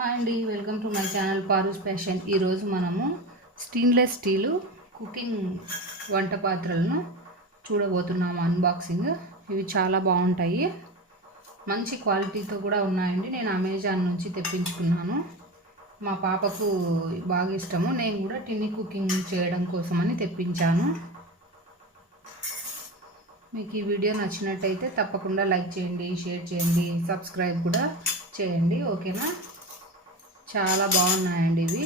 Hi అండి, welcome to my channel Paru's fashion. ఈరోజు మనము స్టెయిన్లెస్ స్టీలు కుకింగ్ వంట పాత్రలను చూడబోతున్నాము అన్బాక్సింగ్. ఇవి చాలా బాగుంటాయి, మంచి క్వాలిటీతో కూడా ఉన్నాయండి. నేను అమెజాన్ నుంచి తెప్పించుకున్నాను. మా పాపకు బాగా ఇష్టము. నేను కూడా టిన్ని కుకింగ్ చేయడం కోసమని తెప్పించాను. మీకు ఈ వీడియో నచ్చినట్టయితే తప్పకుండా లైక్ చేయండి, షేర్ చేయండి, సబ్స్క్రైబ్ కూడా చేయండి. ఓకేనా? చాలా బాగున్నాయండి ఇవి.